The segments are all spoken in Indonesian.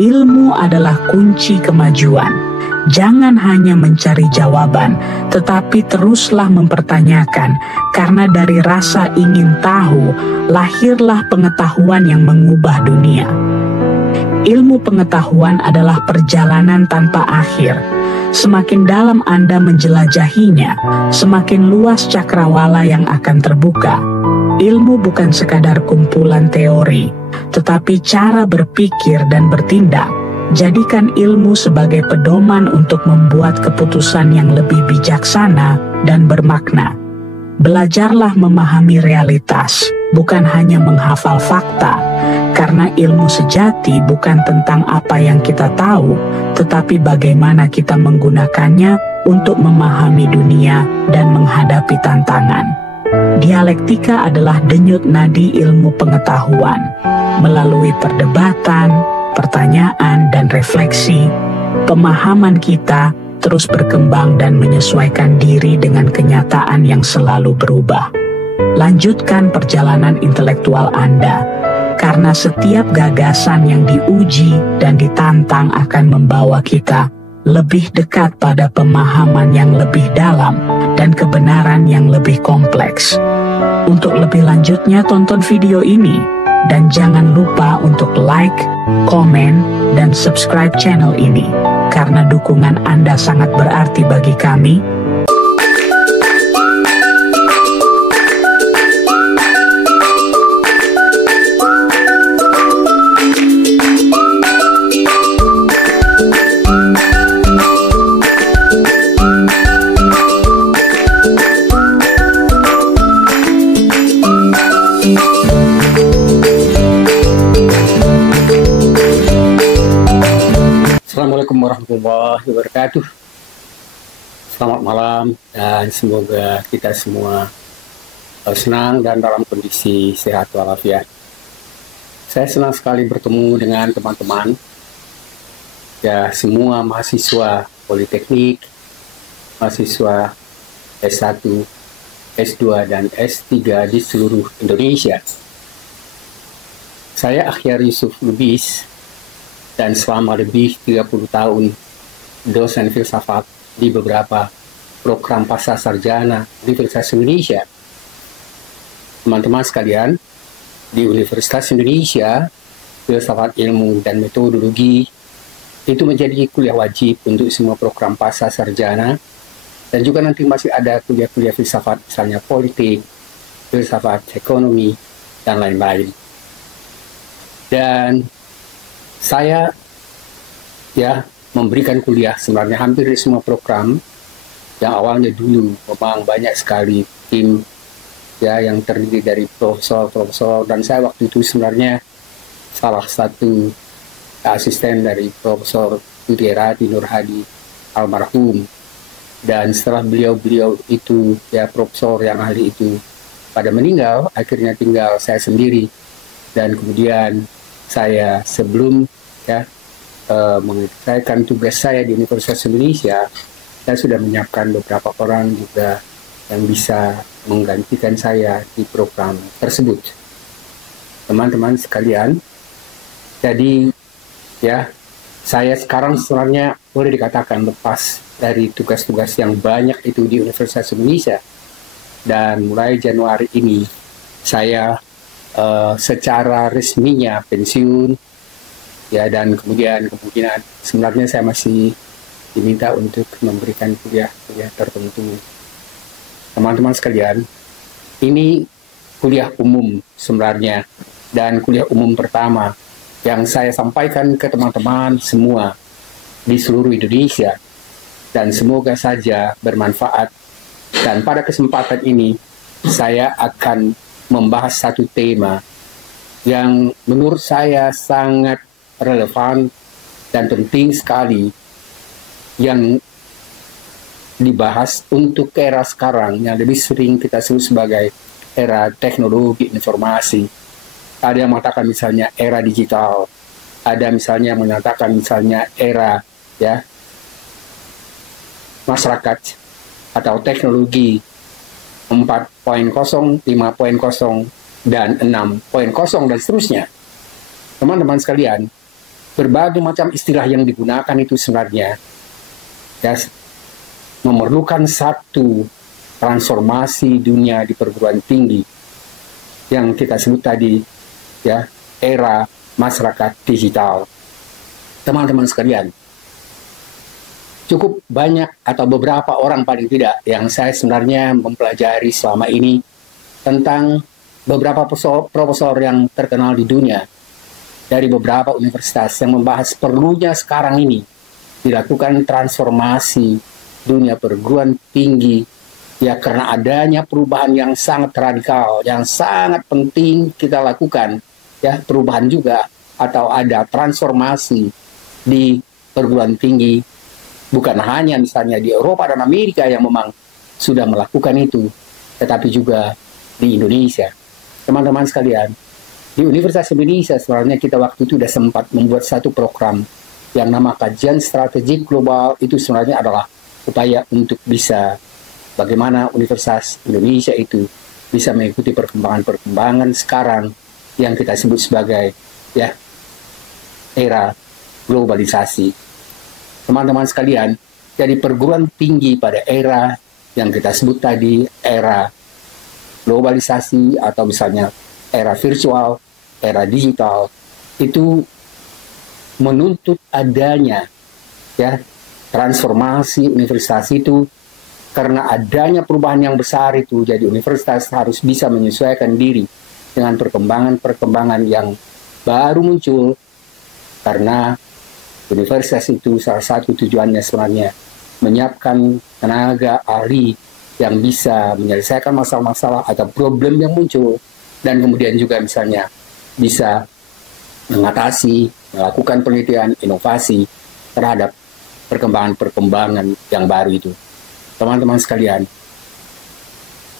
Ilmu adalah kunci kemajuan. Jangan hanya mencari jawaban, tetapi teruslah mempertanyakan, karena dari rasa ingin tahu, lahirlah pengetahuan yang mengubah dunia. Ilmu pengetahuan adalah perjalanan tanpa akhir. Semakin dalam Anda menjelajahinya, semakin luas cakrawala yang akan terbuka. Ilmu bukan sekadar kumpulan teori, tetapi cara berpikir dan bertindak. Jadikan ilmu sebagai pedoman untuk membuat keputusan yang lebih bijaksana dan bermakna. Belajarlah memahami realitas, bukan hanya menghafal fakta, karena ilmu sejati bukan tentang apa yang kita tahu, tetapi bagaimana kita menggunakannya untuk memahami dunia dan menghadapi tantangan. Dialektika adalah denyut nadi ilmu pengetahuan. Melalui perdebatan, pertanyaan, dan refleksi, pemahaman kita terus berkembang dan menyesuaikan diri dengan kenyataan yang selalu berubah. Lanjutkan perjalanan intelektual Anda, karena setiap gagasan yang diuji dan ditantang akan membawa kita lebih dekat pada pemahaman yang lebih dalam dan kebenaran yang lebih kompleks. Untuk lebih lanjutnya, tonton video ini, dan jangan lupa untuk like, komen, dan subscribe channel ini, karena dukungan Anda sangat berarti bagi kami. Assalamualaikum warahmatullahi wabarakatuh. Selamat malam, dan semoga kita semua senang dan dalam kondisi sehat walafiat. Saya senang sekali bertemu dengan teman-teman, ya, semua mahasiswa politeknik, mahasiswa S1, S2, dan S3 di seluruh Indonesia. Saya Akhyar Yusuf Lubis, dan selama lebih 30 tahun dosen filsafat di beberapa program pasca sarjana Universitas Indonesia. Teman-teman sekalian, di Universitas Indonesia, filsafat ilmu dan metodologi itu menjadi kuliah wajib untuk semua program pasca sarjana, dan juga nanti masih ada kuliah-kuliah filsafat, misalnya politik, filsafat ekonomi, dan lain-lain. Dan saya memberikan kuliah sebenarnya hampir di semua program yang awalnya dulu memang banyak sekali tim yang terdiri dari profesor, dan saya waktu itu sebenarnya salah satu asisten dari Profesor Yudhirati Nurhadi almarhum. Dan setelah beliau itu, profesor yang ahli itu pada meninggal, akhirnya tinggal saya sendiri. Dan kemudian saya sebelum menyelesaikan tugas saya di Universitas Indonesia, saya sudah menyiapkan beberapa orang juga yang bisa menggantikan saya di program tersebut. Teman-teman sekalian, jadi saya sekarang sebenarnya boleh dikatakan lepas dari tugas-tugas yang banyak itu di Universitas Indonesia, dan mulai Januari ini saya secara resminya pensiun, dan kemudian kemungkinan sebenarnya saya masih diminta untuk memberikan kuliah tertentu. Teman-teman sekalian, ini kuliah umum sebenarnya, dan kuliah umum pertama yang saya sampaikan ke teman-teman semua di seluruh Indonesia, dan semoga saja bermanfaat. Dan pada kesempatan ini saya akan membahas satu tema yang menurut saya sangat relevan dan penting sekali, yang dibahas untuk era sekarang yang lebih sering kita sebut sebagai era teknologi informasi. Ada yang mengatakan misalnya era digital, ada misalnya menyatakan misalnya era masyarakat atau teknologi 4.0, 5.0, dan 6.0, dan seterusnya. Teman-teman sekalian, berbagai macam istilah yang digunakan itu sebenarnya ya memerlukan satu transformasi dunia di perguruan tinggi yang kita sebut tadi ya era masyarakat digital. Teman-teman sekalian, cukup banyak atau beberapa orang paling tidak yang saya sebenarnya mempelajari selama ini tentang beberapa profesor yang terkenal di dunia dari beberapa universitas yang membahas perlunya sekarang ini dilakukan transformasi dunia perguruan tinggi ya karena adanya perubahan yang sangat radikal, yang sangat penting kita lakukan ya perubahan juga atau ada transformasi di perguruan tinggi bukan hanya misalnya di Eropa dan Amerika yang memang sudah melakukan itu, tetapi juga di Indonesia. Teman-teman sekalian, di Universitas Indonesia sebenarnya kita waktu itu sudah sempat membuat satu program yang nama kajian strategik global. Itu sebenarnya adalah upaya untuk bisa bagaimana Universitas Indonesia itu bisa mengikuti perkembangan-perkembangan sekarang yang kita sebut sebagai ya era globalisasi. Teman-teman sekalian, jadi perguruan tinggi pada era yang kita sebut tadi era globalisasi atau misalnya era virtual, era digital itu menuntut adanya ya transformasi universitas itu karena adanya perubahan yang besar itu. Jadi universitas harus bisa menyesuaikan diri dengan perkembangan-perkembangan yang baru muncul karena universitas itu salah satu tujuannya sebenarnya menyiapkan tenaga ahli yang bisa menyelesaikan masalah-masalah atau problem yang muncul dan kemudian juga misalnya bisa mengatasi, melakukan penelitian, inovasi terhadap perkembangan-perkembangan yang baru itu. Teman-teman sekalian,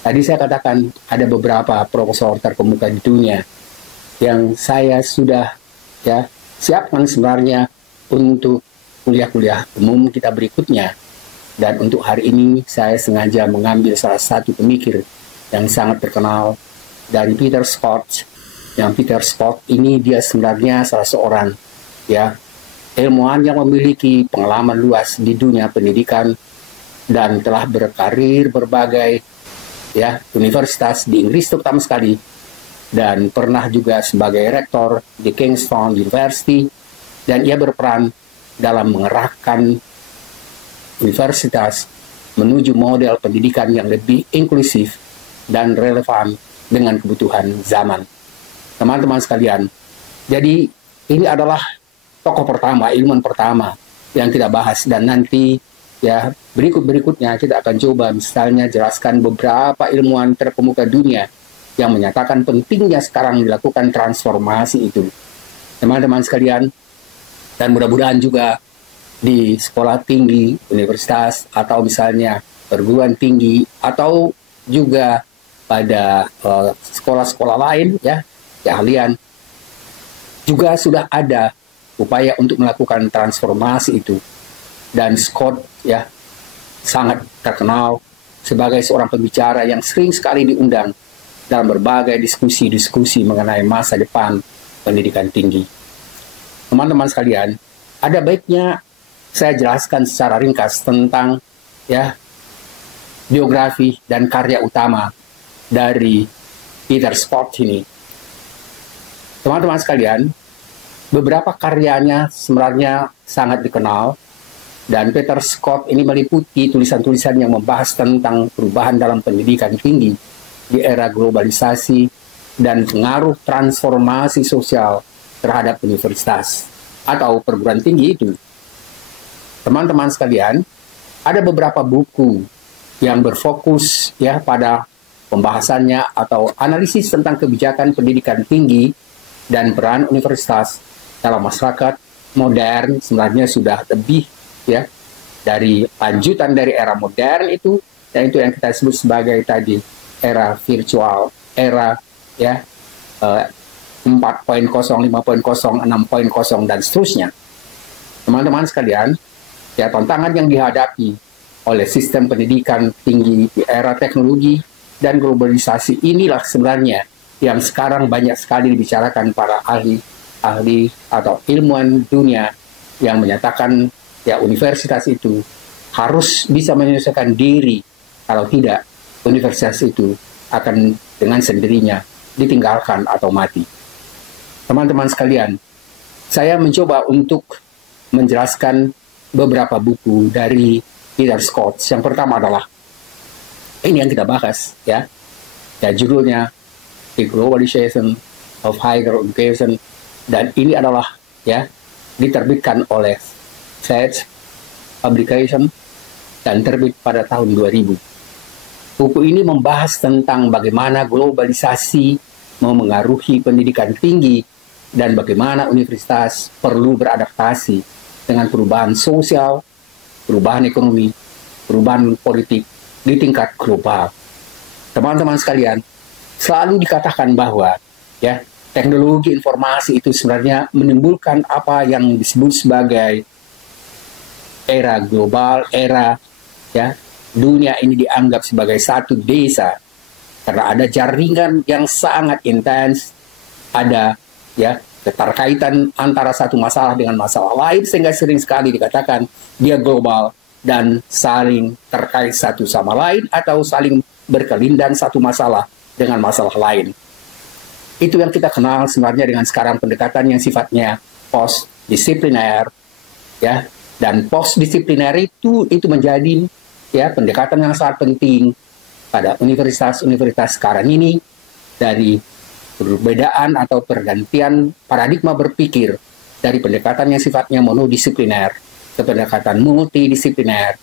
tadi saya katakan ada beberapa profesor terkemuka di dunia yang saya sudah ya siapkan sebenarnya untuk kuliah-kuliah umum kita berikutnya. Dan untuk hari ini saya sengaja mengambil salah satu pemikir yang sangat terkenal dari Peter Scott. Yang Peter Scott ini dia sebenarnya salah seorang ya ilmuwan yang memiliki pengalaman luas di dunia pendidikan dan telah berkarir berbagai ya universitas di Inggris terutama sekali dan pernah juga sebagai rektor di Kingston University dan ia berperan dalam mengerahkan universitas menuju model pendidikan yang lebih inklusif dan relevan dengan kebutuhan zaman. Teman-teman sekalian, jadi ini adalah tokoh pertama, ilmuwan pertama yang kita bahas dan nanti ya berikutnya kita akan coba misalnya jelaskan beberapa ilmuwan terkemuka dunia yang menyatakan pentingnya sekarang dilakukan transformasi itu. Teman-teman sekalian, dan mudah-mudahan juga di sekolah tinggi, universitas, atau misalnya perguruan tinggi, atau juga pada sekolah-sekolah lain, ya, keahlian, juga sudah ada upaya untuk melakukan transformasi itu. Dan Scott, ya, sangat terkenal sebagai seorang pembicara yang sering sekali diundang dalam berbagai diskusi-diskusi mengenai masa depan pendidikan tinggi. Teman-teman sekalian, ada baiknya saya jelaskan secara ringkas tentang ya biografi dan karya utama dari Peter Scott ini. Teman-teman sekalian, beberapa karyanya sebenarnya sangat dikenal dan Peter Scott ini meliputi tulisan-tulisan yang membahas tentang perubahan dalam pendidikan tinggi di era globalisasi dan pengaruh transformasi sosial terhadap universitas atau perguruan tinggi itu. Teman-teman sekalian, ada beberapa buku yang berfokus ya pada pembahasannya atau analisis tentang kebijakan pendidikan tinggi dan peran universitas dalam masyarakat modern. Sebenarnya sudah lebih ya dari lanjutan dari era modern itu, dan itu yang kita sebut sebagai tadi era virtual, era ya 4.0, 5.0, 6.0 dan seterusnya. Teman-teman sekalian, ya tantangan yang dihadapi oleh sistem pendidikan tinggi di era teknologi dan globalisasi inilah sebenarnya yang sekarang banyak sekali dibicarakan para ahli ahli atau ilmuwan dunia yang menyatakan ya universitas itu harus bisa menyelesaikan diri, kalau tidak universitas itu akan dengan sendirinya ditinggalkan atau mati. Teman-teman sekalian, saya mencoba untuk menjelaskan beberapa buku dari Peter Scott. Yang pertama adalah ini yang kita bahas, ya judulnya The Globalization of Higher Education, dan ini adalah ya diterbitkan oleh Sage Publication dan terbit pada tahun 2000. Buku ini membahas tentang bagaimana globalisasi memengaruhi pendidikan tinggi dan bagaimana universitas perlu beradaptasi dengan perubahan sosial, perubahan ekonomi, perubahan politik di tingkat global. Teman-teman sekalian, selalu dikatakan bahwa ya teknologi informasi itu sebenarnya menimbulkan apa yang disebut sebagai era global, era ya dunia ini dianggap sebagai satu desa karena ada jaringan yang sangat intens, ada ya keterkaitan antara satu masalah dengan masalah lain, sehingga sering sekali dikatakan dia global dan saling terkait satu sama lain atau saling berkelindan satu masalah dengan masalah lain. Itu yang kita kenal sebenarnya dengan sekarang pendekatan yang sifatnya post-disipliner, ya. Dan post-disipliner itu menjadi ya pendekatan yang sangat penting pada universitas-universitas sekarang ini, dari perbedaan atau pergantian paradigma berpikir dari pendekatan yang sifatnya monodisipliner ke pendekatan multidisipliner,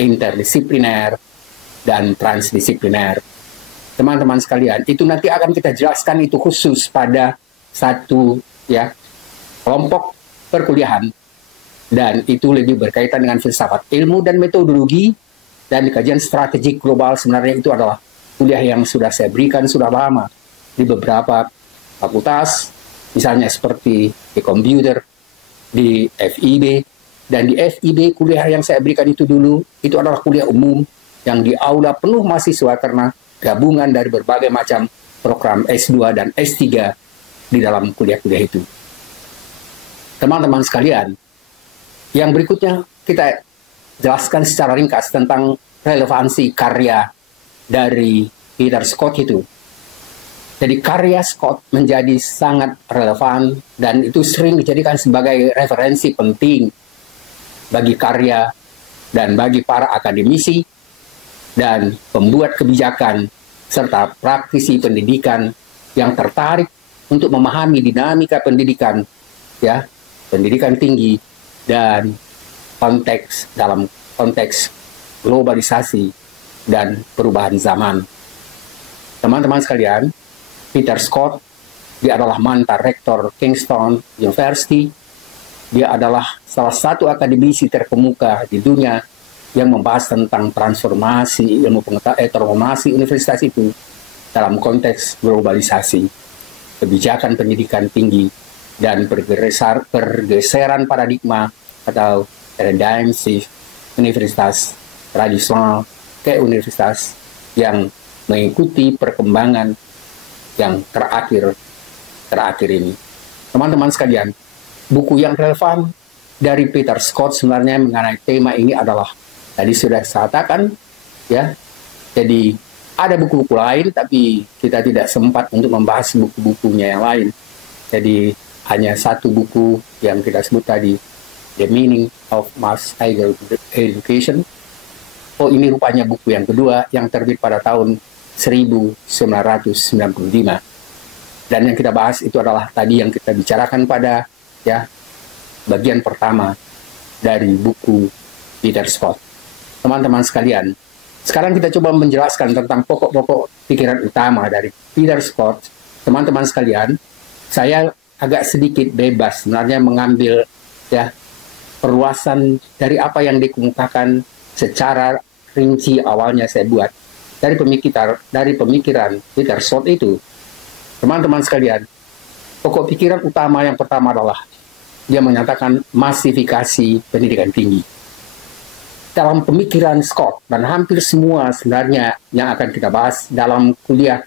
interdisipliner, dan transdisipliner. Teman-teman sekalian, itu nanti akan kita jelaskan, itu khusus pada satu ya kelompok perkuliahan, dan itu lebih berkaitan dengan filsafat ilmu dan metodologi, dan di kajian strategik global sebenarnya itu adalah kuliah yang sudah saya berikan sudah lama di beberapa fakultas, misalnya seperti di komputer, di FIB, dan di FIB kuliah yang saya berikan itu dulu, itu adalah kuliah umum yang di aula penuh mahasiswa karena gabungan dari berbagai macam program S2 dan S3 di dalam kuliah-kuliah itu. Teman-teman sekalian, yang berikutnya kita jelaskan secara ringkas tentang relevansi karya dari Peter Scott itu. Jadi karya Scott menjadi sangat relevan dan itu sering dijadikan sebagai referensi penting bagi karya dan bagi para akademisi dan pembuat kebijakan serta praktisi pendidikan yang tertarik untuk memahami dinamika pendidikan, ya, pendidikan tinggi dan dalam konteks globalisasi dan perubahan zaman. Teman-teman sekalian, Peter Scott, dia adalah mantan rektor Kingston University. Dia adalah salah satu akademisi terkemuka di dunia yang membahas tentang transformasi ilmu pengetahuan, transformasi universitas itu dalam konteks globalisasi, kebijakan pendidikan tinggi, dan pergeseran paradigma atau paradigm shift universitas tradisional ke universitas yang mengikuti perkembangan yang terakhir ini. Teman-teman sekalian, buku yang relevan dari Peter Scott sebenarnya mengenai tema ini adalah tadi sudah saya katakan, ya. Jadi ada buku-buku lain, tapi kita tidak sempat untuk membahas buku-bukunya yang lain. Jadi hanya satu buku yang kita sebut tadi, The Meaning of Mass Higher Education. Oh, ini rupanya buku yang kedua yang terbit pada tahun 1995. Dan yang kita bahas itu adalah tadi yang kita bicarakan pada ya bagian pertama dari buku Peter Scott. Teman-teman sekalian, sekarang kita coba menjelaskan tentang pokok-pokok pikiran utama dari Peter Scott. Teman-teman sekalian, saya agak sedikit bebas sebenarnya mengambil ya perluasan dari apa yang dikemukakan secara rinci awalnya saya buat dari pemikiran Peter Scott itu. Teman-teman sekalian, pokok pikiran utama yang pertama adalah dia menyatakan masifikasi pendidikan tinggi. Dalam pemikiran Scott dan hampir semua sebenarnya yang akan kita bahas dalam kuliah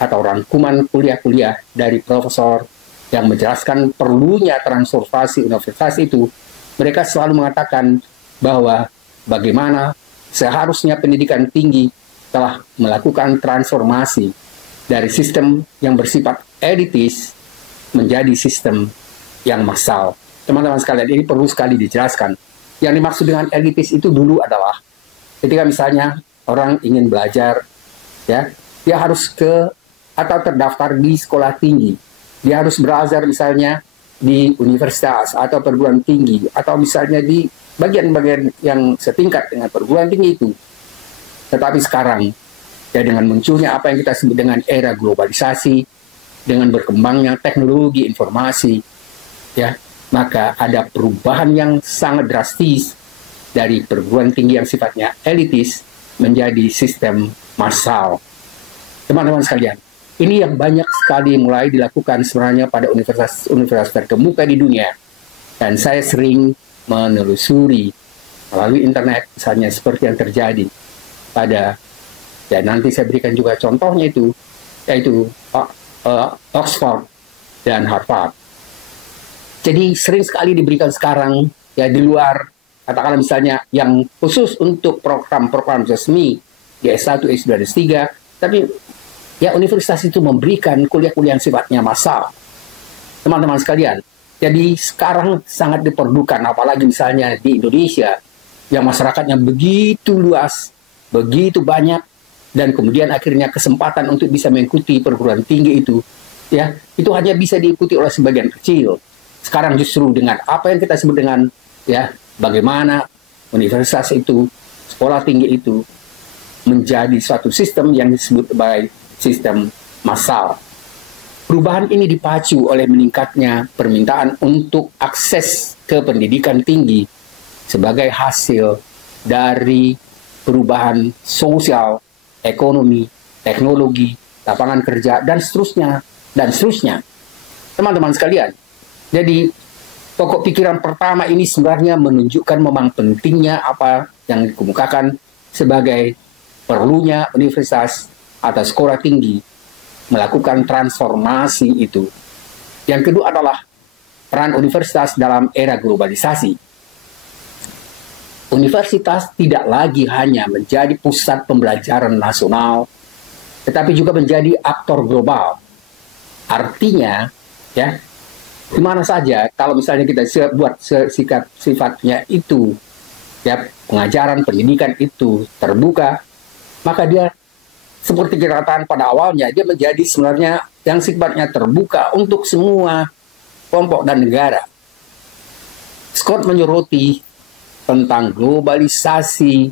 atau rangkuman kuliah-kuliah dari Profesor yang menjelaskan perlunya transformasi universitas itu, mereka selalu mengatakan bahwa bagaimana seharusnya pendidikan tinggi telah melakukan transformasi dari sistem yang bersifat elitis menjadi sistem yang massal. Teman-teman sekalian, ini perlu sekali dijelaskan. Yang dimaksud dengan elitis itu dulu adalah ketika misalnya orang ingin belajar, ya, dia harus atau terdaftar di sekolah tinggi. Dia harus belajar misalnya di universitas atau perguruan tinggi, atau misalnya di bagian-bagian yang setingkat dengan perguruan tinggi itu. Tetapi sekarang, ya, dengan munculnya apa yang kita sebut dengan era globalisasi, dengan berkembangnya teknologi informasi, ya, maka ada perubahan yang sangat drastis dari perguruan tinggi yang sifatnya elitis menjadi sistem massal. Teman-teman sekalian, ini yang banyak sekali mulai dilakukan sebenarnya pada universitas terkemuka di dunia. Dan saya sering menelusuri melalui internet, misalnya seperti yang terjadi pada, ya nanti saya berikan juga contohnya itu, yaitu Oxford dan Harvard. Jadi sering sekali diberikan sekarang, ya, di luar, katakanlah misalnya yang khusus untuk program-program resmi di S1, S2, dan S3, tapi ya universitas itu memberikan kuliah-kuliah yang sifatnya massal. Teman-teman sekalian, jadi sekarang sangat diperlukan, apalagi misalnya di Indonesia, yang masyarakatnya begitu luas, begitu banyak, dan kemudian akhirnya kesempatan untuk bisa mengikuti perguruan tinggi itu, ya, itu hanya bisa diikuti oleh sebagian kecil. Sekarang justru dengan apa yang kita sebut dengan, ya, bagaimana universitas itu, sekolah tinggi itu menjadi suatu sistem yang disebut sebagai sistem massal. Perubahan ini dipacu oleh meningkatnya permintaan untuk akses ke pendidikan tinggi sebagai hasil dari perubahan sosial, ekonomi, teknologi, lapangan kerja, dan seterusnya, dan seterusnya. Teman-teman sekalian, jadi pokok pikiran pertama ini sebenarnya menunjukkan memang pentingnya apa yang dikemukakan sebagai perlunya universitas atau sekolah tinggi melakukan transformasi itu. Yang kedua adalah peran universitas dalam era globalisasi. Universitas tidak lagi hanya menjadi pusat pembelajaran nasional, tetapi juga menjadi aktor global. Artinya, ya, di mana saja kalau misalnya kita buat sifatnya itu, ya, pengajaran pendidikan itu terbuka, maka dia seperti katakan pada awalnya, dia menjadi sebenarnya yang sifatnya terbuka untuk semua kelompok dan negara. Scott menyoroti tentang globalisasi,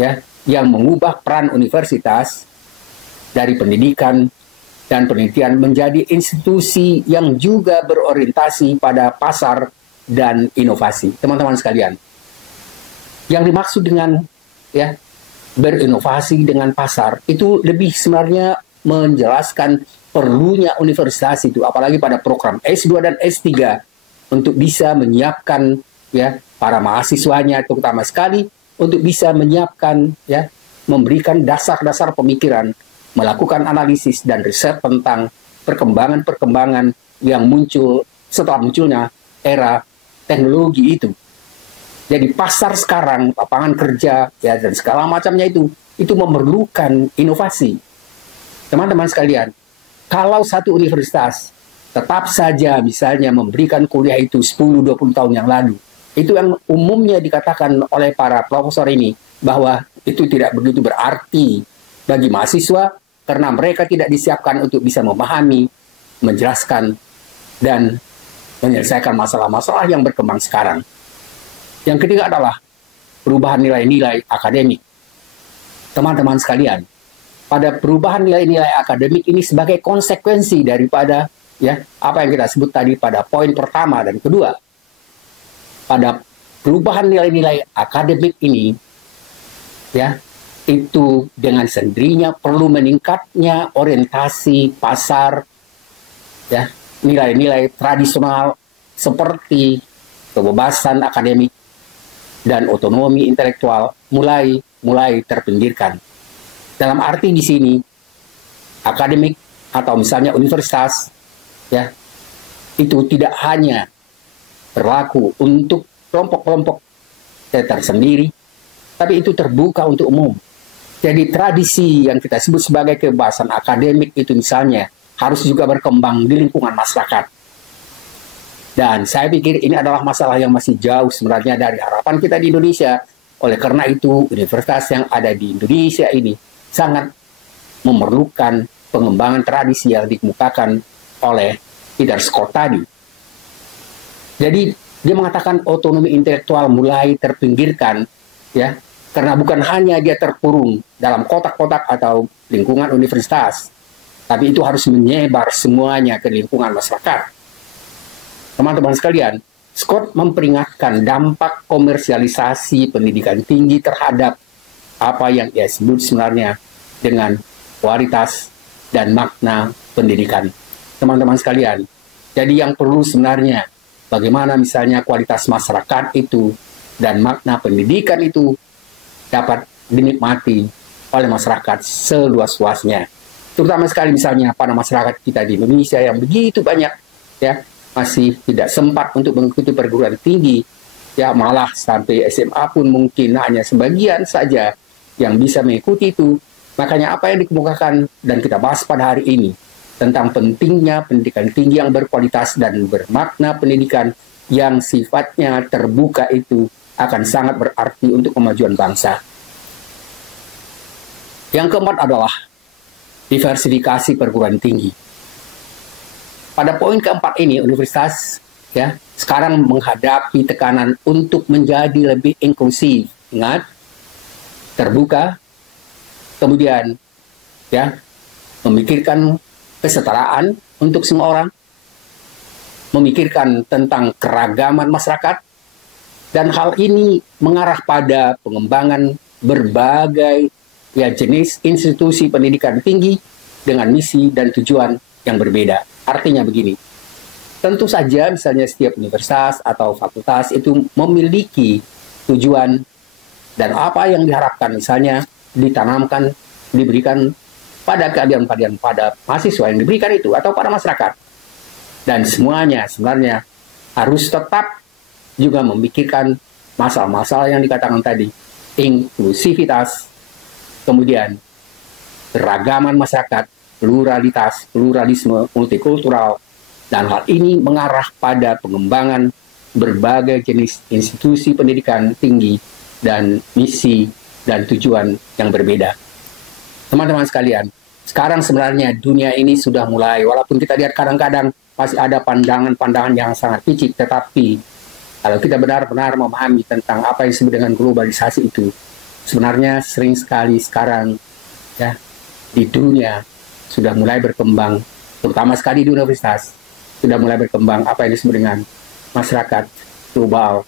ya, yang mengubah peran universitas dari pendidikan dan penelitian menjadi institusi yang juga berorientasi pada pasar dan inovasi. Teman-teman sekalian, yang dimaksud dengan, ya, berinovasi dengan pasar itu lebih sebenarnya menjelaskan perlunya universitas itu, apalagi pada program S2 dan S3 untuk bisa menyiapkan, ya, para mahasiswanya terutama sekali untuk bisa menyiapkan, ya, memberikan dasar-dasar pemikiran, melakukan analisis dan riset tentang perkembangan-perkembangan yang muncul setelah munculnya era teknologi itu. Jadi pasar sekarang, lapangan kerja, ya, dan segala macamnya itu memerlukan inovasi. Teman-teman sekalian, kalau satu universitas tetap saja misalnya memberikan kuliah itu 10-20 tahun yang lalu, itu yang umumnya dikatakan oleh para profesor ini, bahwa itu tidak begitu berarti bagi mahasiswa, karena mereka tidak disiapkan untuk bisa memahami, menjelaskan, dan menyelesaikan masalah-masalah yang berkembang sekarang. Yang ketiga adalah perubahan nilai-nilai akademik. Teman-teman sekalian, pada perubahan nilai-nilai akademik ini sebagai konsekuensi daripada, ya, apa yang kita sebut tadi pada poin pertama dan kedua. Pada perubahan nilai-nilai akademik ini, ya, itu dengan sendirinya perlu meningkatnya orientasi pasar, ya, nilai-nilai tradisional seperti kebebasan akademik dan otonomi intelektual mulai terpinggirkan. Dalam arti di sini akademik atau misalnya universitas, ya, itu tidak hanya berlaku untuk kelompok-kelompok tersendiri, tapi itu terbuka untuk umum. Jadi tradisi yang kita sebut sebagai kebebasan akademik itu misalnya harus juga berkembang di lingkungan masyarakat. Dan saya pikir ini adalah masalah yang masih jauh sebenarnya dari harapan kita di Indonesia. Oleh karena itu, universitas yang ada di Indonesia ini sangat memerlukan pengembangan tradisi yang dikemukakan oleh Peter Scott tadi. Jadi dia mengatakan otonomi intelektual mulai terpinggirkan, ya, karena bukan hanya dia terkurung dalam kotak-kotak atau lingkungan universitas, tapi itu harus menyebar semuanya ke lingkungan masyarakat. Teman-teman sekalian, Scott memperingatkan dampak komersialisasi pendidikan tinggi terhadap apa yang ia sebut sebenarnya dengan kualitas dan makna pendidikan. Teman-teman sekalian, jadi yang perlu sebenarnya bagaimana misalnya kualitas masyarakat itu dan makna pendidikan itu dapat dinikmati oleh masyarakat seluas-luasnya. Terutama sekali misalnya pada masyarakat kita di Indonesia yang begitu banyak, ya, masih tidak sempat untuk mengikuti perguruan tinggi, ya, malah sampai SMA pun mungkin hanya sebagian saja yang bisa mengikuti itu. Makanya apa yang dikemukakan dan kita bahas pada hari ini tentang pentingnya pendidikan tinggi yang berkualitas dan bermakna pendidikan yang sifatnya terbuka itu akan sangat berarti untuk kemajuan bangsa. Yang keempat adalah diversifikasi perguruan tinggi. Pada poin keempat ini, universitas, ya, sekarang menghadapi tekanan untuk menjadi lebih inklusif. Ingat, terbuka, kemudian, ya, memikirkan kesetaraan untuk semua orang, memikirkan tentang keragaman masyarakat, dan hal ini mengarah pada pengembangan berbagai, ya, jenis institusi pendidikan tinggi dengan misi dan tujuan yang berbeda. Artinya begini, tentu saja misalnya setiap universitas atau fakultas itu memiliki tujuan dan apa yang diharapkan misalnya ditanamkan, diberikan pada keadilan pada mahasiswa yang diberikan itu atau pada masyarakat. Dan semuanya sebenarnya harus tetap juga memikirkan masalah-masalah yang dikatakan tadi, inklusivitas, kemudian keragaman masyarakat, pluralisme, multikultural, dan hal ini mengarah pada pengembangan berbagai jenis institusi pendidikan tinggi dan misi dan tujuan yang berbeda. Teman-teman sekalian, sekarang sebenarnya dunia ini sudah mulai, walaupun kita lihat kadang-kadang masih ada pandangan-pandangan yang sangat picik, tetapi kalau kita benar-benar memahami tentang apa yang disebut dengan globalisasi itu, sebenarnya sering sekali sekarang, ya, di dunia sudah mulai berkembang, terutama sekali di universitas, sudah mulai berkembang apa yang disebut dengan masyarakat global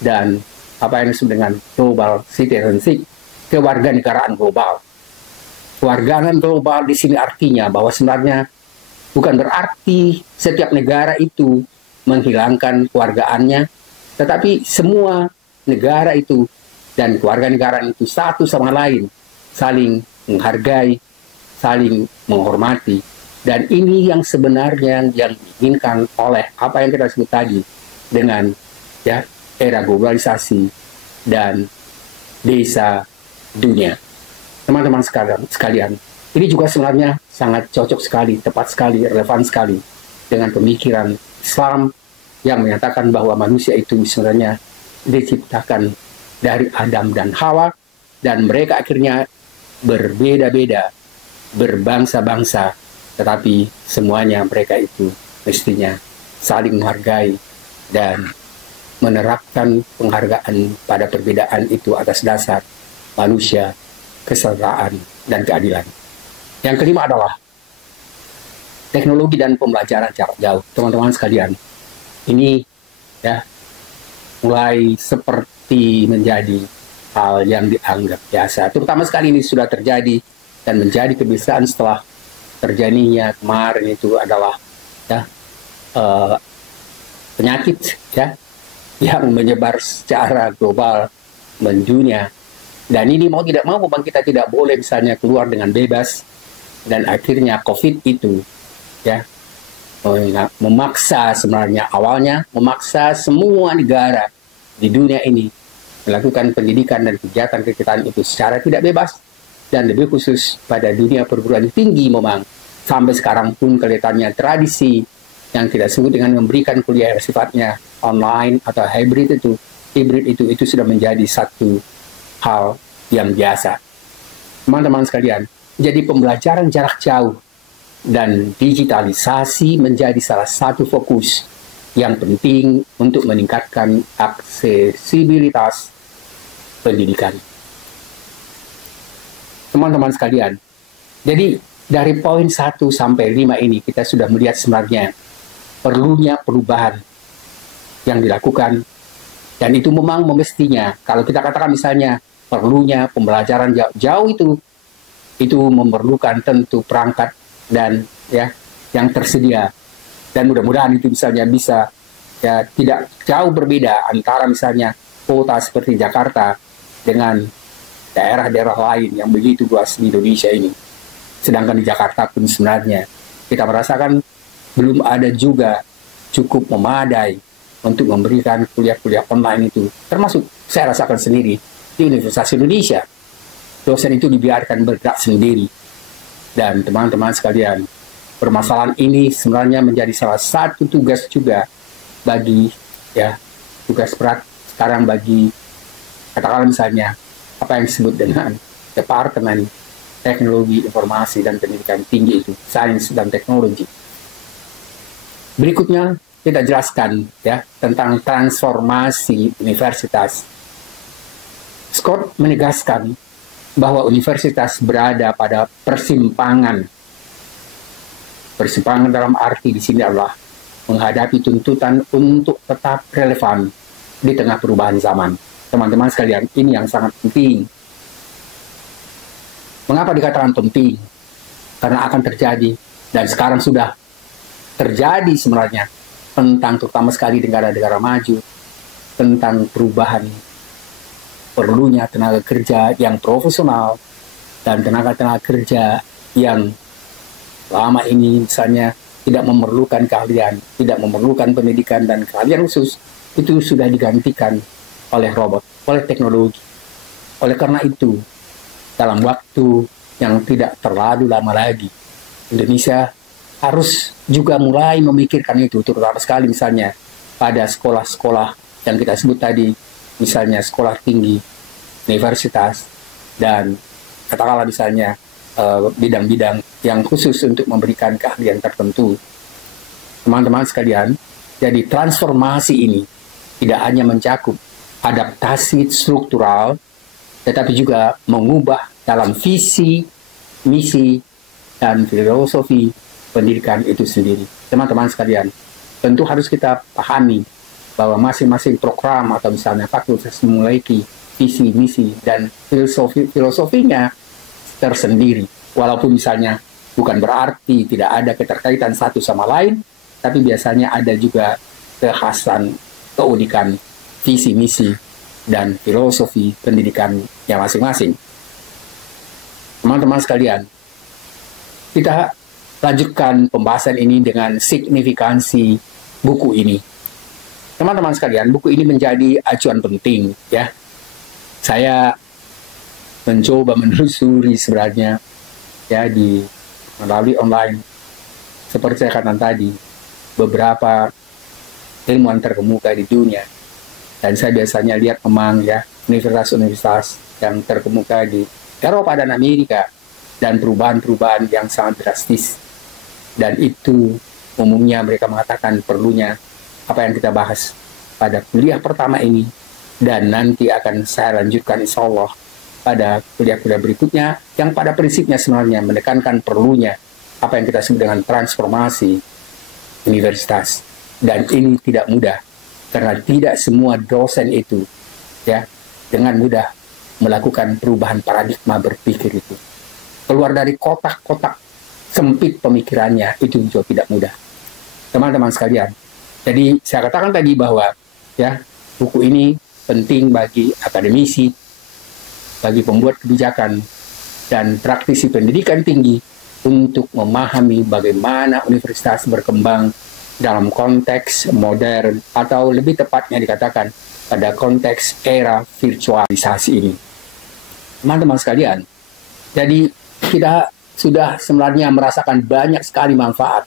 dan apa yang disebut dengan global citizenship, kewarganegaraan global. Kewarganegaraan global di sini artinya bahwa sebenarnya bukan berarti setiap negara itu menghilangkan kewargaannya, tetapi semua negara itu dan kewarganegaraan itu satu sama lain saling menghargai, saling menghormati. Dan ini yang sebenarnya yang diinginkan oleh apa yang kita sebut tadi dengan, ya, era globalisasi dan desa dunia. Teman-teman sekalian, ini juga sebenarnya sangat cocok sekali, tepat sekali, relevan sekali dengan pemikiran Islam yang menyatakan bahwa manusia itu sebenarnya diciptakan dari Adam dan Hawa, dan mereka akhirnya berbeda-beda, berbangsa-bangsa, tetapi semuanya mereka itu mestinya saling menghargai dan menerapkan penghargaan pada perbedaan itu atas dasar manusia, kesetaraan, dan keadilan. Yang kelima adalah teknologi dan pembelajaran jarak jauh. Teman-teman sekalian, ini, ya, mulai seperti menjadi hal yang dianggap biasa. Terutama sekali ini sudah terjadi dan menjadi kebiasaan setelah terjadinya kemarin itu adalah, ya, penyakit, ya, yang menyebar secara global mendunia. Dan ini mau tidak mau memang kita tidak boleh misalnya keluar dengan bebas, dan akhirnya COVID itu, ya, memaksa, sebenarnya awalnya memaksa semua negara di dunia ini melakukan pendidikan dan kegiatan-kegiatan itu secara tidak bebas, dan lebih khusus pada dunia perguruan tinggi. Memang sampai sekarang pun kelihatannya tradisi yang tidak sebut dengan memberikan kuliah yang sifatnya online atau hybrid itu sudah menjadi satu hal yang biasa. Teman-teman sekalian, jadi pembelajaran jarak jauh dan digitalisasi menjadi salah satu fokus yang penting untuk meningkatkan aksesibilitas pendidikan. Teman-teman sekalian, jadi dari poin 1 sampai 5 ini kita sudah melihat sebenarnya perlunya perubahan yang dilakukan, dan itu memang mestinya. Kalau kita katakan misalnya perlunya pembelajaran jauh itu memerlukan tentu perangkat dan yang tersedia, dan mudah-mudahan itu misalnya bisa tidak jauh berbeda antara misalnya kota seperti Jakarta dengan daerah-daerah lain yang begitu luas di Indonesia ini. Sedangkan di Jakarta pun sebenarnya kita merasakan belum ada juga cukup memadai untuk memberikan kuliah-kuliah online itu. Termasuk saya rasakan sendiri di Universitas Indonesia, dosen itu dibiarkan bergerak sendiri. Dan teman-teman sekalian, permasalahan ini sebenarnya menjadi salah satu tugas juga bagi tugas berat sekarang bagi, katakanlah misalnya apa yang disebut dengan Departemen Teknologi Informasi dan Pendidikan Tinggi itu, Sains dan Teknologi. Berikutnya kita jelaskan tentang transformasi universitas. Scott menegaskan bahwa universitas berada pada persimpangan. Persimpangan dalam arti di sini adalah menghadapi tuntutan untuk tetap relevan di tengah perubahan zaman. Teman-teman sekalian, ini yang sangat penting. Mengapa dikatakan penting? Karena akan terjadi, dan sekarang sudah terjadi sebenarnya, tentang terutama sekali negara-negara maju, tentang perubahan perlunya tenaga kerja yang profesional dan tenaga kerja yang lama ini misalnya tidak memerlukan keahlian, tidak memerlukan pendidikan dan keahlian khusus, itu sudah digantikan oleh robot, oleh teknologi. Oleh karena itu, dalam waktu yang tidak terlalu lama lagi, Indonesia harus juga mulai memikirkan itu, terutama sekali misalnya pada sekolah-sekolah yang kita sebut tadi, misalnya sekolah tinggi, universitas, dan katakanlah misalnya bidang-bidang yang khusus untuk memberikan keahlian tertentu. Teman-teman sekalian, jadi transformasi ini tidak hanya mencakup adaptasi struktural, tetapi juga mengubah dalam visi, misi, dan filosofi pendidikan itu sendiri. Teman-teman sekalian, tentu harus kita pahami bahwa masing-masing program atau misalnya fakultas memiliki visi, misi, dan filosofinya tersendiri. Walaupun misalnya bukan berarti tidak ada keterkaitan satu sama lain, tapi biasanya ada juga kekhasan, keunikan visi, misi, dan filosofi pendidikan yang masing-masing. Teman-teman sekalian, kita lanjutkan pembahasan ini dengan signifikansi buku ini. Teman-teman sekalian, buku ini menjadi acuan penting Saya mencoba menelusuri sebenarnya di melalui online, seperti saya katakan tadi, beberapa ilmuwan terkemuka di dunia, dan saya biasanya lihat memang universitas-universitas yang terkemuka di Eropa dan Amerika, dan perubahan-perubahan yang sangat drastis, dan itu umumnya mereka mengatakan perlunya apa yang kita bahas pada kuliah pertama ini, dan nanti akan saya lanjutkan insya Allah pada kuliah-kuliah berikutnya, yang pada prinsipnya sebenarnya menekankan perlunya apa yang kita sebut dengan transformasi universitas. Dan ini tidak mudah, karena tidak semua dosen itu dengan mudah melakukan perubahan paradigma berpikir itu. Keluar dari kotak-kotak sempit pemikirannya, itu juga tidak mudah. Teman-teman sekalian, jadi saya katakan tadi bahwa buku ini penting bagi akademisi, bagi pembuat kebijakan, dan praktisi pendidikan tinggi untuk memahami bagaimana universitas berkembang dalam konteks modern, atau lebih tepatnya dikatakan pada konteks era virtualisasi ini. Teman-teman sekalian, jadi kita sudah sebenarnya merasakan banyak sekali manfaat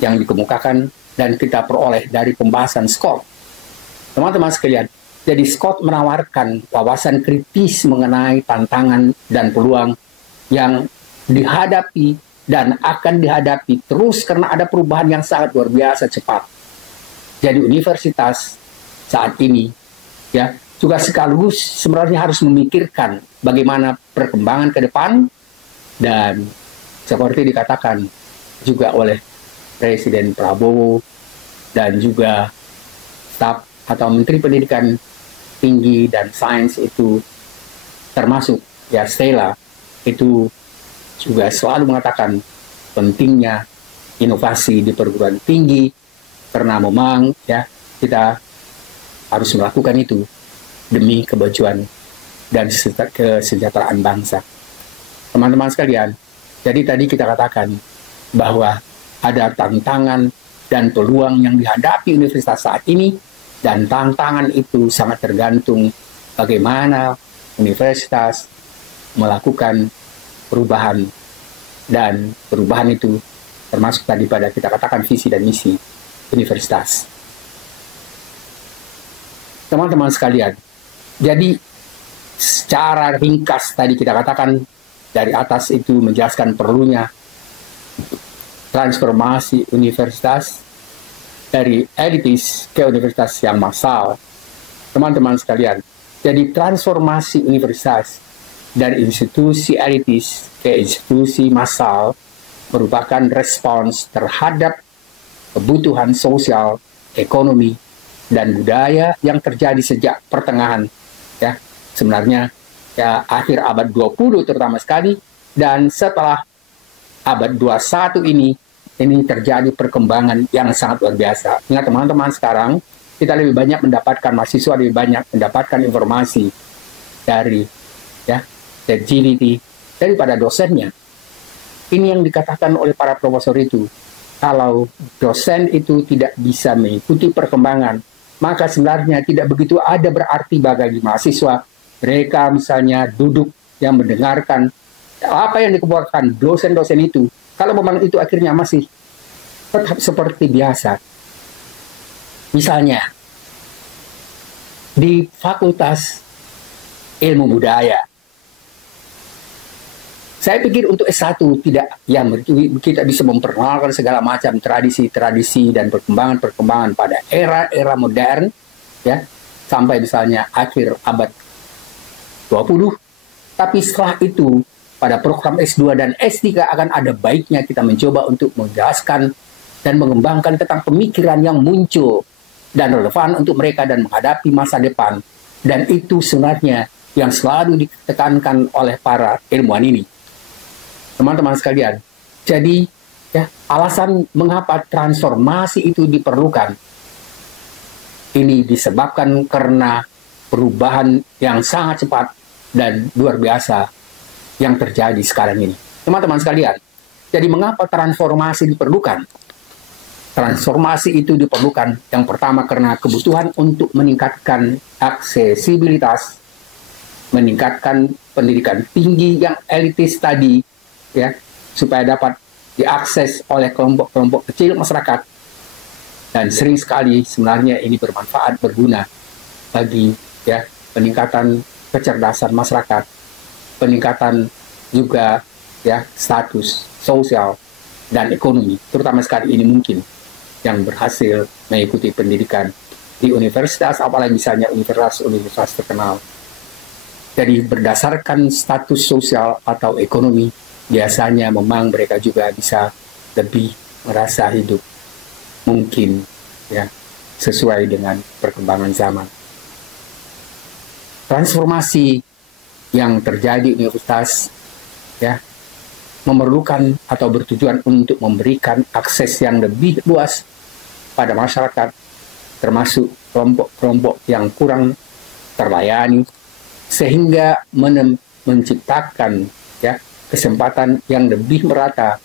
yang dikemukakan dan kita peroleh dari pembahasan Scott. Teman-teman sekalian, jadi Scott menawarkan wawasan kritis mengenai tantangan dan peluang yang dihadapi dan akan dihadapi terus karena ada perubahan yang sangat luar biasa cepat. Jadi universitas saat ini ya juga sekaligus sebenarnya harus memikirkan bagaimana perkembangan ke depan, dan seperti dikatakan juga oleh Presiden Prabowo dan juga staf atau Menteri Pendidikan Tinggi dan Sains itu termasuk ya Stella itu juga selalu mengatakan pentingnya inovasi di perguruan tinggi, karena memang ya kita harus melakukan itu demi kemajuan dan kesejahteraan bangsa. Teman-teman sekalian, jadi tadi kita katakan bahwa ada tantangan dan peluang yang dihadapi universitas saat ini, dan tantangan itu sangat tergantung bagaimana universitas melakukan perubahan, dan perubahan itu termasuk tadi pada kita katakan visi dan misi universitas. Teman-teman sekalian, jadi secara ringkas tadi kita katakan dari atas itu menjelaskan perlunya transformasi universitas dari elitis ke universitas yang massal. Teman-teman sekalian, jadi transformasi universitas dari institusi elitis ke institusi massal merupakan respons terhadap kebutuhan sosial, ekonomi, dan budaya yang terjadi sejak pertengahan ya sebenarnya ya akhir abad 20 terutama sekali, dan setelah abad 21 ini terjadi perkembangan yang sangat luar biasa. Ingat teman-teman, sekarang kita lebih banyak mendapatkan, mahasiswa lebih banyak mendapatkan informasi dari ya ChatGPT daripada dosennya. Ini yang dikatakan oleh para profesor itu, kalau dosen itu tidak bisa mengikuti perkembangan, maka sebenarnya tidak begitu ada berarti bagi mahasiswa. Mereka misalnya duduk yang mendengarkan apa yang dikemukakan dosen-dosen itu, kalau memang itu akhirnya masih tetap seperti biasa. Misalnya di Fakultas Ilmu Budaya, saya pikir untuk S1 tidak, ya kita bisa memperkenalkan segala macam tradisi-tradisi dan perkembangan-perkembangan pada era-era modern, ya, sampai misalnya akhir abad 20. Tapi setelah itu, pada program S2 dan S3 akan ada baiknya kita mencoba untuk menjelaskan dan mengembangkan tentang pemikiran yang muncul dan relevan untuk mereka dan menghadapi masa depan. Dan itu sebenarnya yang selalu ditekankan oleh para ilmuwan ini. Teman-teman sekalian, jadi ya alasan mengapa transformasi itu diperlukan, ini disebabkan karena perubahan yang sangat cepat dan luar biasa yang terjadi sekarang ini. Teman-teman sekalian, jadi mengapa transformasi diperlukan? Transformasi itu diperlukan yang pertama karena kebutuhan untuk meningkatkan aksesibilitas, meningkatkan pendidikan tinggi yang elitis tadi, ya, supaya dapat diakses oleh kelompok-kelompok kecil masyarakat, dan sering sekali sebenarnya ini bermanfaat, berguna bagi ya peningkatan kecerdasan masyarakat, peningkatan juga ya status sosial dan ekonomi, terutama sekali ini mungkin yang berhasil mengikuti pendidikan di universitas, apalagi misalnya universitas terkenal. Jadi berdasarkan status sosial atau ekonomi, biasanya memang mereka juga bisa lebih merasa hidup mungkin ya sesuai dengan perkembangan zaman. Transformasi yang terjadi di universitas ya memerlukan atau bertujuan untuk memberikan akses yang lebih luas pada masyarakat, termasuk kelompok-kelompok yang kurang terlayani, sehingga menciptakan ya kesempatan yang lebih merata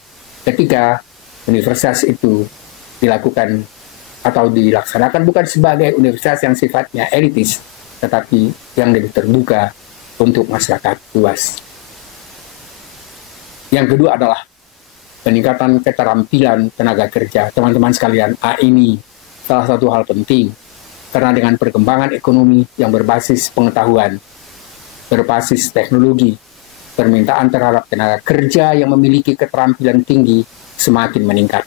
ketika universitas itu dilakukan atau dilaksanakan bukan sebagai universitas yang sifatnya elitis, tetapi yang lebih terbuka untuk masyarakat luas. Yang kedua adalah peningkatan keterampilan tenaga kerja. Teman-teman sekalian, ini salah satu hal penting, karena dengan perkembangan ekonomi yang berbasis pengetahuan, berbasis teknologi, permintaan terhadap tenaga kerja yang memiliki keterampilan tinggi semakin meningkat.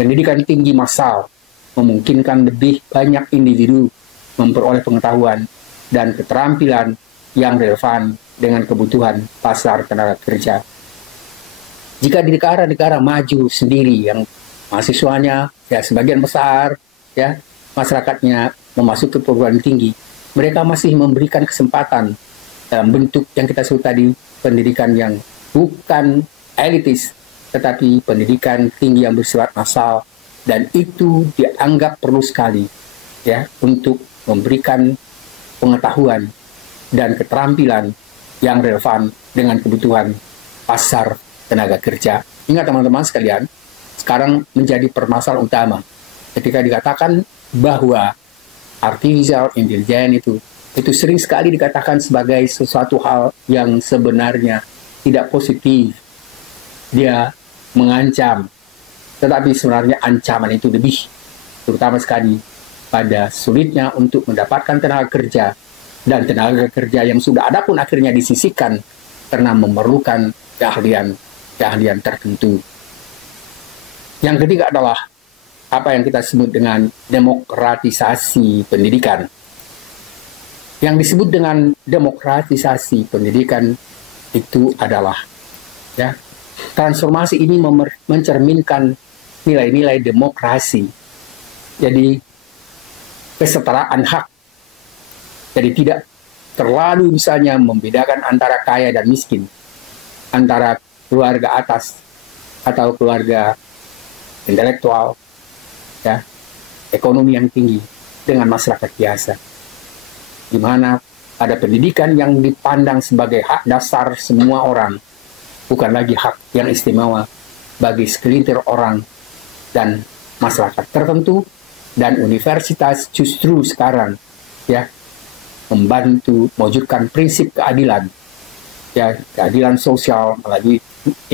Pendidikan tinggi massal memungkinkan lebih banyak individu memperoleh pengetahuan dan keterampilan yang relevan dengan kebutuhan pasar tenaga kerja. Jika di negara-negara maju sendiri yang mahasiswanya ya sebagian besar ya masyarakatnya memasuki perguruan tinggi, mereka masih memberikan kesempatan dalam bentuk yang kita sebut tadi, pendidikan yang bukan elitis, tetapi pendidikan tinggi yang bersifat massal, dan itu dianggap perlu sekali ya untuk memberikan pengetahuan dan keterampilan yang relevan dengan kebutuhan pasar tenaga kerja. Ingat teman-teman sekalian, sekarang menjadi permasalahan utama ketika dikatakan bahwa artificial intelligence itu sering sekali dikatakan sebagai sesuatu hal yang sebenarnya tidak positif. Dia mengancam, tetapi sebenarnya ancaman itu lebih, terutama sekali pada sulitnya untuk mendapatkan tenaga kerja, dan tenaga kerja yang sudah ada pun akhirnya disisihkan karena memerlukan keahlian tertentu. Yang ketiga adalah apa yang kita sebut dengan demokratisasi pendidikan. Yang disebut dengan demokratisasi pendidikan itu adalah ya, transformasi ini mencerminkan nilai-nilai demokrasi. Jadi kesetaraan hak. Jadi tidak terlalu misalnya membedakan antara kaya dan miskin, antara keluarga atas atau keluarga intelektual, ya, ekonomi yang tinggi dengan masyarakat biasa, di mana ada pendidikan yang dipandang sebagai hak dasar semua orang, bukan lagi hak yang istimewa bagi segelintir orang dan masyarakat tertentu. Dan universitas justru sekarang ya membantu mewujudkan prinsip keadilan, ya, keadilan sosial melalui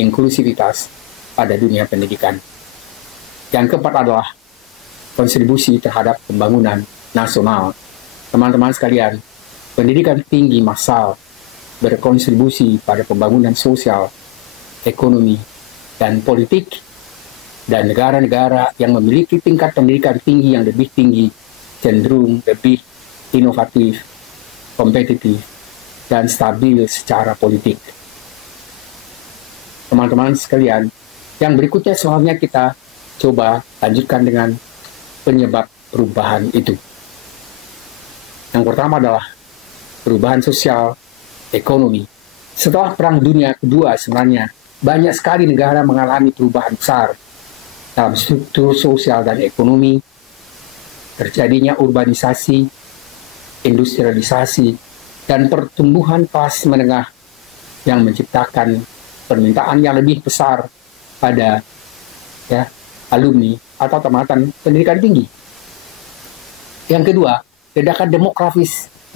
inklusivitas pada dunia pendidikan. Yang keempat adalah kontribusi terhadap pembangunan nasional. Teman-teman sekalian, pendidikan tinggi massal berkontribusi pada pembangunan sosial, ekonomi, dan politik, dan negara-negara yang memiliki tingkat pendidikan tinggi yang lebih tinggi cenderung lebih inovatif, kompetitif, dan stabil secara politik. Teman-teman sekalian, yang berikutnya selanjutnya kita coba lanjutkan dengan penyebab perubahan itu. Yang pertama adalah perubahan sosial, ekonomi. Setelah Perang Dunia Kedua sebenarnya banyak sekali negara mengalami perubahan besar dalam struktur sosial dan ekonomi, terjadinya urbanisasi, industrialisasi, dan pertumbuhan kelas menengah yang menciptakan permintaan yang lebih besar pada ya, alumni atau tamatan pendidikan tinggi. Yang kedua, ledakan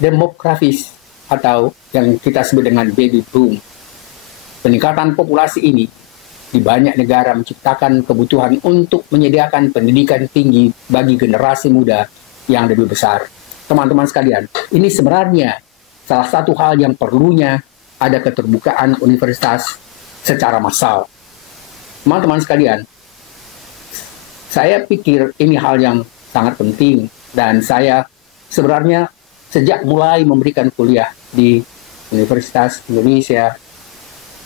demografis atau yang kita sebut dengan baby boom. Peningkatan populasi ini di banyak negara menciptakan kebutuhan untuk menyediakan pendidikan tinggi bagi generasi muda yang lebih besar. Teman-teman sekalian, ini sebenarnya salah satu hal yang perlunya ada keterbukaan universitas secara massal. Teman-teman sekalian, saya pikir ini hal yang sangat penting, dan saya sebenarnya sejak mulai memberikan kuliah di Universitas Indonesia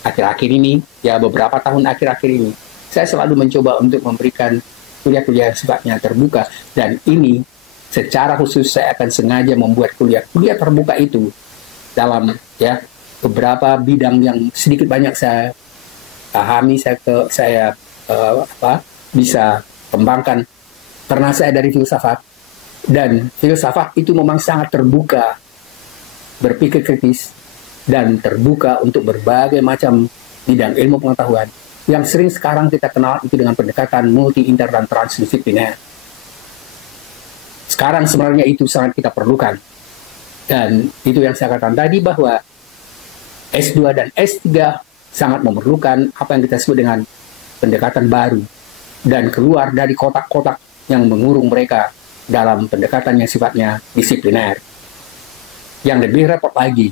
akhir-akhir ini, ya beberapa tahun akhir-akhir ini, saya selalu mencoba untuk memberikan kuliah-kuliah sifatnya terbuka, dan ini secara khusus saya akan sengaja membuat kuliah terbuka itu dalam ya beberapa bidang yang sedikit banyak saya pahami, saya bisa kembangkan karena saya dari filsafat, dan filsafat itu memang sangat terbuka, berpikir kritis, dan terbuka untuk berbagai macam bidang ilmu pengetahuan. yang sering sekarang kita kenal itu dengan pendekatan multi, inter, dan transdisipliner. Sekarang sebenarnya itu sangat kita perlukan. Dan itu yang saya katakan tadi bahwa S2 dan S3 sangat memerlukan apa yang kita sebut dengan pendekatan baru dan keluar dari kotak-kotak yang mengurung mereka dalam pendekatan yang sifatnya disipliner. Yang lebih repot lagi,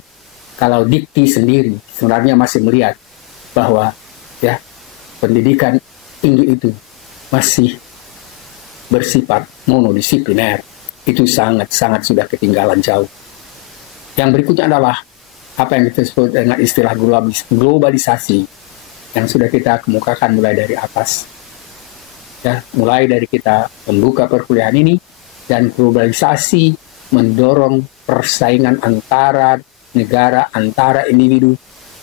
kalau Dikti sendiri sebenarnya masih melihat bahwa ya pendidikan tinggi itu masih bersifat monodisipliner. Itu sangat-sangat sudah ketinggalan jauh. Yang berikutnya adalah apa yang kita sebut dengan istilah globalisasi yang sudah kita kemukakan mulai dari atas. Ya, mulai dari kita membuka perkuliahan ini, dan globalisasi mendorong persaingan antara negara, antara individu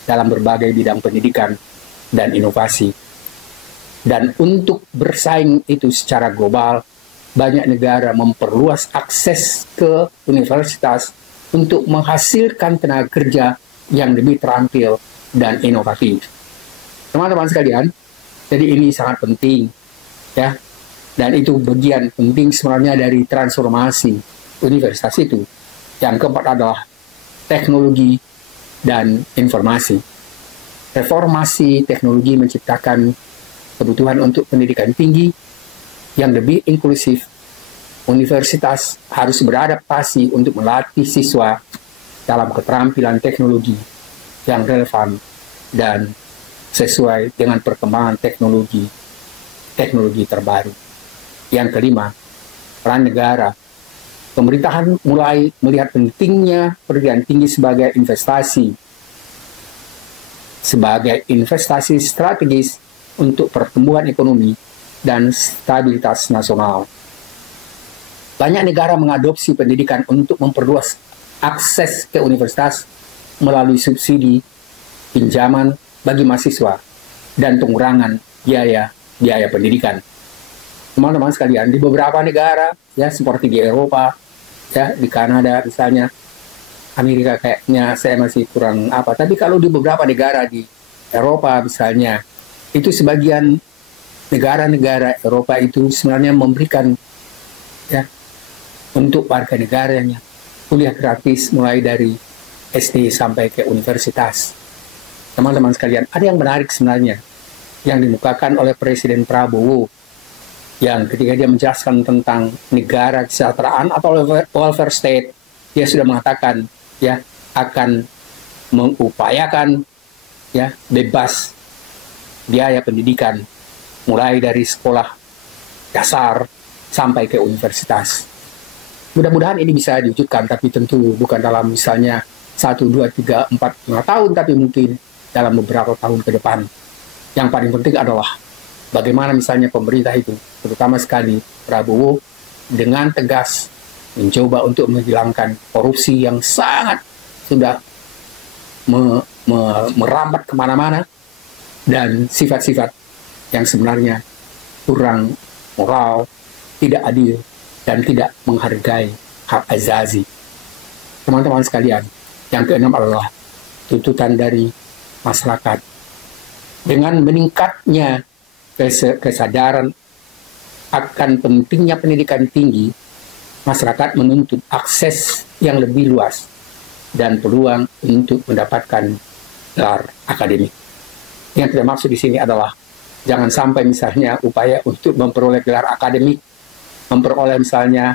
dalam berbagai bidang pendidikan dan inovasi. Dan untuk bersaing itu secara global, banyak negara memperluas akses ke universitas untuk menghasilkan tenaga kerja yang lebih terampil dan inovatif. Teman-teman sekalian, jadi ini sangat penting, ya. Dan itu bagian penting sebenarnya dari transformasi universitas itu. Yang keempat adalah teknologi dan informasi. Reformasi teknologi menciptakan kebutuhan untuk pendidikan tinggi yang lebih inklusif. Universitas harus beradaptasi untuk melatih siswa dalam keterampilan teknologi yang relevan dan sesuai dengan perkembangan teknologi terbaru. Yang kelima, peran negara. Pemerintahan mulai melihat pentingnya pendidikan tinggi sebagai investasi strategis untuk pertumbuhan ekonomi dan stabilitas nasional. Banyak negara mengadopsi pendidikan untuk memperluas akses ke universitas melalui subsidi, pinjaman bagi mahasiswa, dan pengurangan biaya pendidikan. Teman-teman sekalian, di beberapa negara, ya seperti di Eropa, ya di Kanada misalnya, Amerika kayaknya saya masih kurang apa. Tapi kalau di beberapa negara di Eropa misalnya, itu sebagian negara-negara Eropa itu sebenarnya memberikan ya untuk warga negaranya kuliah gratis mulai dari SD sampai ke universitas. Teman-teman sekalian, ada yang menarik sebenarnya yang dimukakan oleh Presiden Prabowo, yang ketika dia menjelaskan tentang negara kesejahteraan atau welfare state, dia sudah mengatakan ya akan mengupayakan ya bebas biaya pendidikan mulai dari sekolah dasar sampai ke universitas. Mudah-mudahan ini bisa diwujudkan, tapi tentu bukan dalam misalnya 1, 2, 3, 4, 5 tahun, tapi mungkin dalam beberapa tahun ke depan. Yang paling penting adalah bagaimana misalnya pemerintah itu, terutama sekali Prabowo, dengan tegas mencoba untuk menghilangkan korupsi yang sangat sudah merambat kemana-mana, dan sifat-sifat yang sebenarnya kurang moral, tidak adil, dan tidak menghargai hak azazi. Teman-teman sekalian, yang keenam adalah tuntutan dari masyarakat. Dengan meningkatnya kesadaran akan pentingnya pendidikan tinggi, masyarakat menuntut akses yang lebih luas dan peluang untuk mendapatkan gelar akademik. Yang tidak maksud di sini adalah jangan sampai misalnya upaya untuk memperoleh gelar akademik, memperoleh misalnya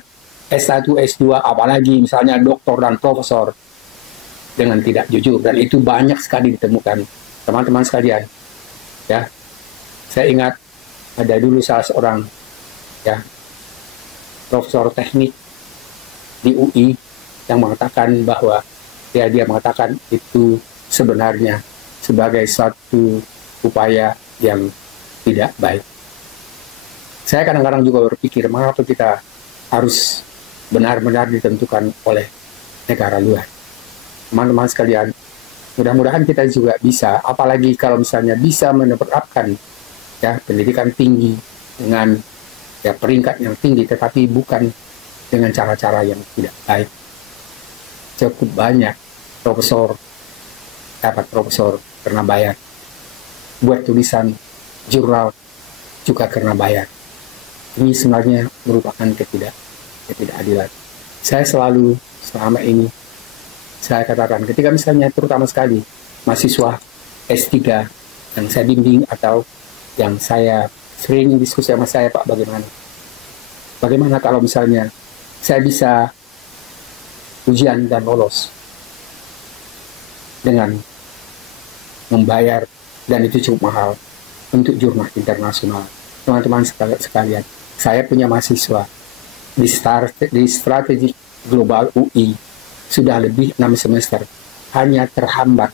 S1, S2, apalagi misalnya doktor dan profesor dengan tidak jujur, dan itu banyak sekali ditemukan. Teman-teman sekalian, ya, saya ingat ada dulu salah seorang ya profesor teknik di UI yang mengatakan bahwa dia mengatakan itu sebenarnya sebagai satu upaya yang tidak baik. Saya kadang-kadang juga berpikir, mengapa kita harus benar-benar ditentukan oleh negara luar. Teman-teman sekalian, mudah-mudahan kita juga bisa, apalagi kalau misalnya bisa menerapkan ya pendidikan tinggi dengan ya peringkat yang tinggi, tetapi bukan dengan cara-cara yang tidak baik. Cukup banyak profesor pernah bayar buat tulisan jurnal juga karena bayar. Ini sebenarnya merupakan ketidakadilan. Saya selalu selama ini saya katakan, ketika misalnya terutama sekali mahasiswa S3 yang saya bimbing atau yang saya sering diskusi sama saya, Pak, bagaimana kalau misalnya saya bisa ujian dan lolos dengan membayar, dan itu cukup mahal untuk jurnal internasional. Teman-teman sekalian, saya punya mahasiswa di strategi global UI sudah lebih 6 semester, hanya terhambat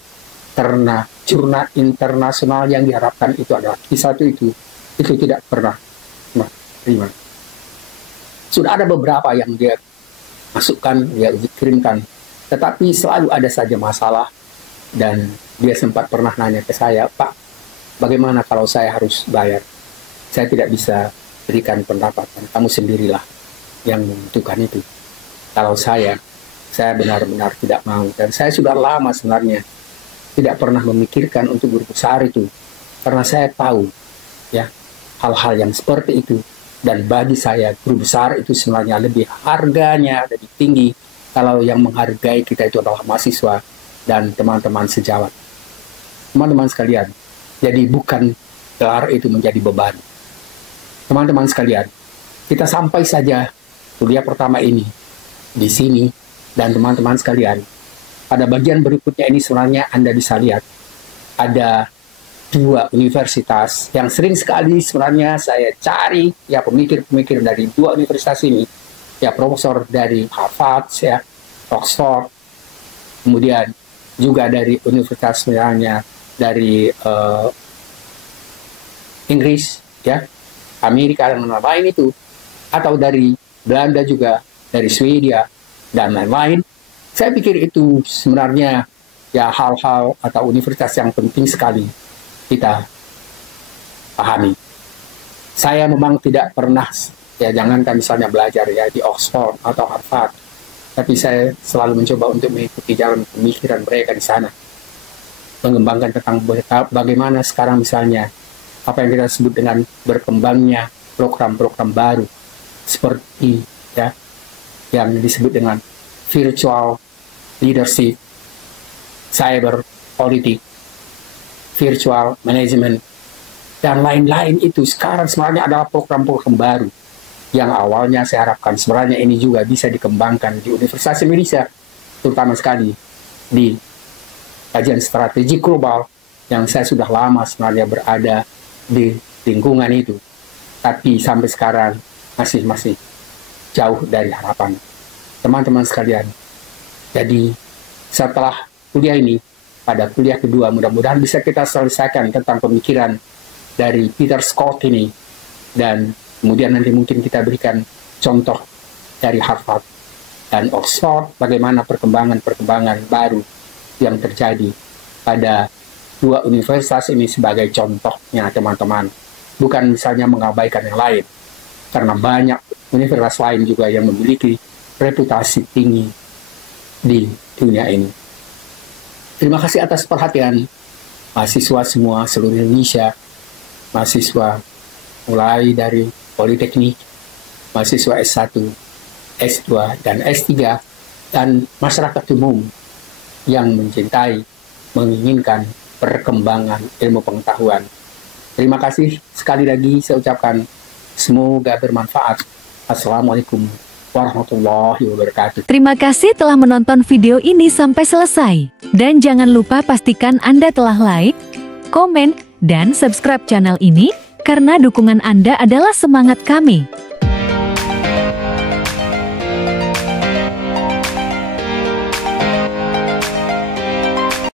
karena jurnal internasional yang diharapkan itu adalah I1 itu tidak pernah terima. Sudah ada beberapa yang dia masukkan, dia kirimkan, tetapi selalu ada saja masalah. Dan dia sempat pernah nanya ke saya, Pak, bagaimana kalau saya harus bayar? Saya tidak bisa berikan pendapatan, kamu sendirilah yang menentukan itu. Kalau saya benar-benar tidak mau, dan saya sudah lama sebenarnya tidak pernah memikirkan untuk guru besar itu, karena saya tahu ya hal-hal yang seperti itu. Dan bagi saya guru besar itu sebenarnya lebih harganya lebih tinggi kalau yang menghargai kita itu adalah mahasiswa dan teman-teman sejawat. Teman-teman sekalian, jadi bukan gelar itu menjadi beban. Teman-teman sekalian, kita sampai saja kuliah pertama ini di sini, dan teman-teman sekalian, pada bagian berikutnya ini sebenarnya Anda bisa lihat ada 2 universitas yang sering sekali sebenarnya saya cari, ya pemikir-pemikir dari 2 universitas ini, ya profesor dari Harvard, ya Oxford, kemudian juga dari universitas misalnya dari Inggris, ya Amerika dan lain-lain itu, atau dari Belanda juga, dari Swedia dan lain-lain. Saya pikir itu sebenarnya ya hal-hal atau universitas yang penting sekali kita pahami. Saya memang tidak pernah, ya jangankan misalnya belajar ya di Oxford atau Harvard, tapi saya selalu mencoba untuk mengikuti jalan pemikiran mereka di sana, mengembangkan tentang bagaimana sekarang misalnya apa yang kita sebut dengan berkembangnya program-program baru seperti ya yang disebut dengan virtual leadership, cyber politik, virtual management, dan lain-lain. Itu sekarang sebenarnya adalah program-program baru yang awalnya saya harapkan sebenarnya ini juga bisa dikembangkan di Universitas Indonesia, terutama sekali di kajian strategi global yang saya sudah lama sebenarnya berada di lingkungan itu, tapi sampai sekarang masih jauh dari harapan. Teman-teman sekalian, jadi setelah kuliah ini, pada kuliah kedua mudah-mudahan bisa kita selesaikan tentang pemikiran dari Peter Scott ini, dan kemudian nanti mungkin kita berikan contoh dari Harvard dan Oxford, bagaimana perkembangan baru yang terjadi pada 2 universitas ini sebagai contohnya, teman-teman. Bukan misalnya mengabaikan yang lain, karena banyak universitas lain juga yang memiliki reputasi tinggi di dunia ini. Terima kasih atas perhatian mahasiswa semua seluruh Indonesia, mahasiswa mulai dari Politeknik, mahasiswa S1, S2, dan S3, dan masyarakat umum yang mencintai, menginginkan perkembangan ilmu pengetahuan. Terima kasih sekali lagi saya ucapkan, semoga bermanfaat. Assalamualaikum warahmatullahi wabarakatuh. Terima kasih telah menonton video ini sampai selesai. Dan jangan lupa pastikan Anda telah like, komen, dan subscribe channel ini, karena dukungan Anda adalah semangat kami.